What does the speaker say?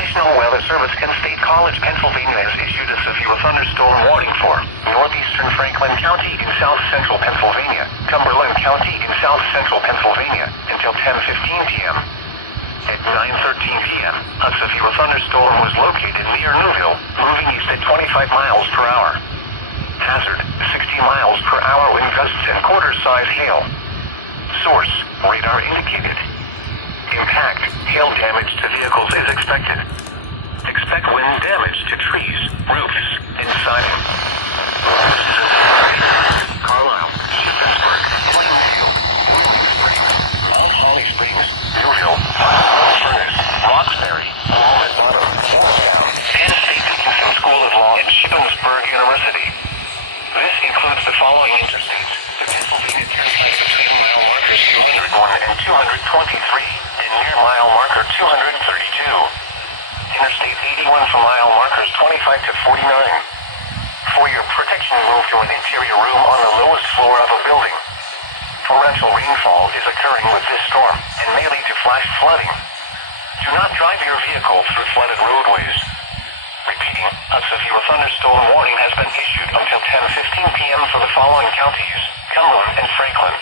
National Weather Service and State College, Pennsylvania has issued a severe thunderstorm warning for northeastern Franklin County in south-central Pennsylvania, Cumberland County in south-central Pennsylvania, until 10:15 p.m. At 9:13 p.m., a severe thunderstorm was located near Newville, moving east at 25 miles per hour. Hazard, 60 miles per hour wind gusts and quarter-size hail. Source, radar indicated. Impact, hail damage to vehicles is expected. Expect wind damage to trees, roofs, and siding. Carlisle, Harrisburg, Plainfield, Mount Holly Springs, Newville, Furnace, Roxbury, Walnut Bottom, Penn State Dickinson School of Law, and Shippensburg University. This includes the following interstates: the Pennsylvania Turnpike between mile markers 201 and 223, and near mile marker 232. Interstate 81 from mile markers 25 to 49. For your protection, move to an interior room on the lowest floor of a building. Torrential rainfall is occurring with this storm and may lead to flash flooding. Do not drive your vehicle through flooded roadways. Repeating, a severe thunderstorm warning has been issued until 10:15 p.m. for the following counties: Cumberland and Franklin.